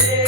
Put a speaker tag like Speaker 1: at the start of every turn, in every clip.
Speaker 1: রে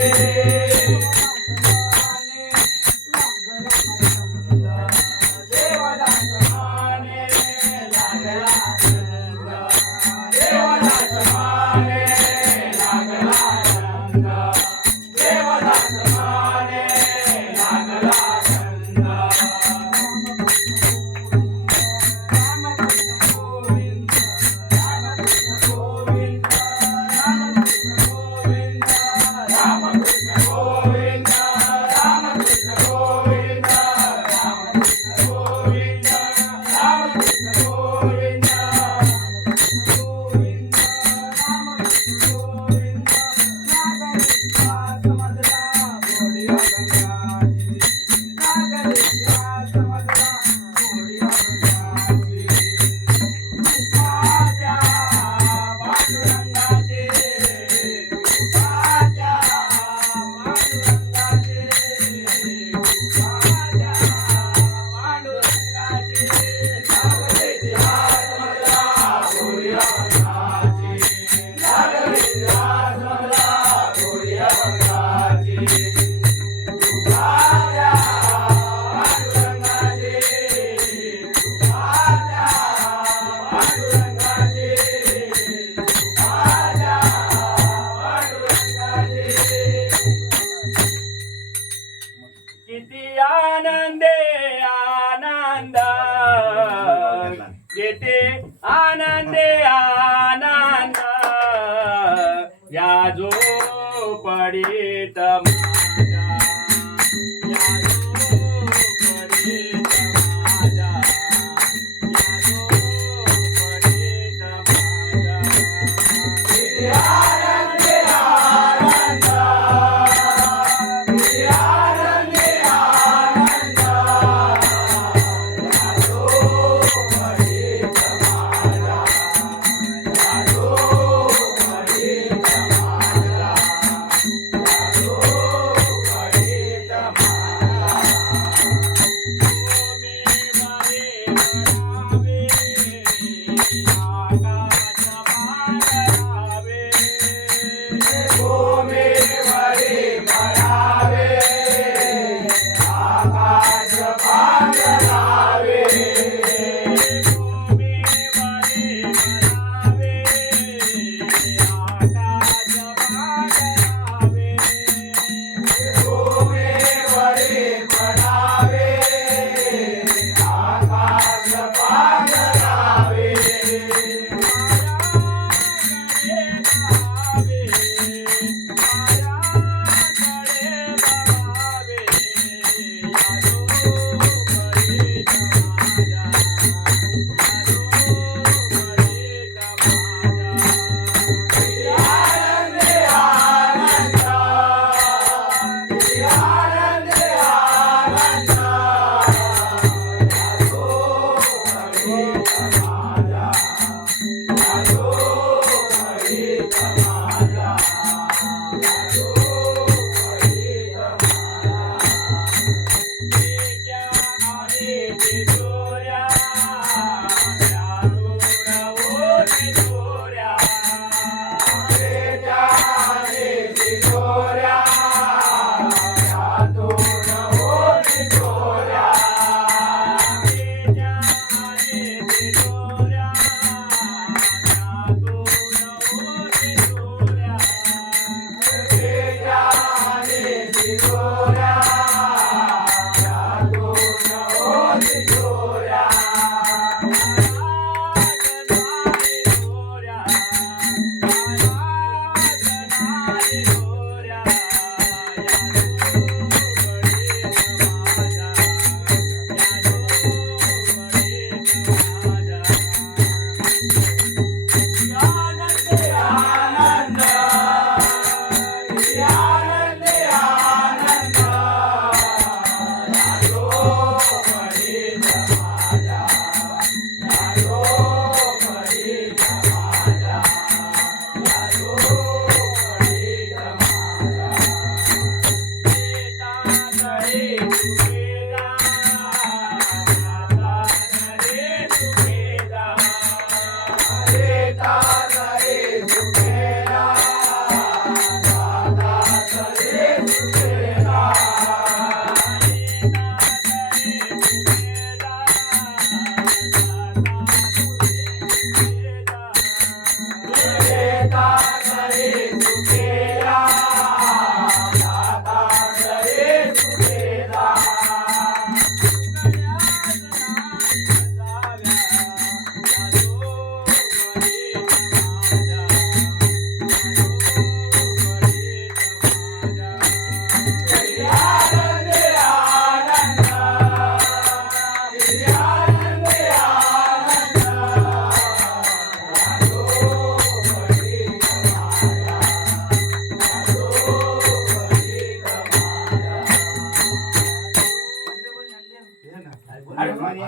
Speaker 1: Deus. Allah.
Speaker 2: with um,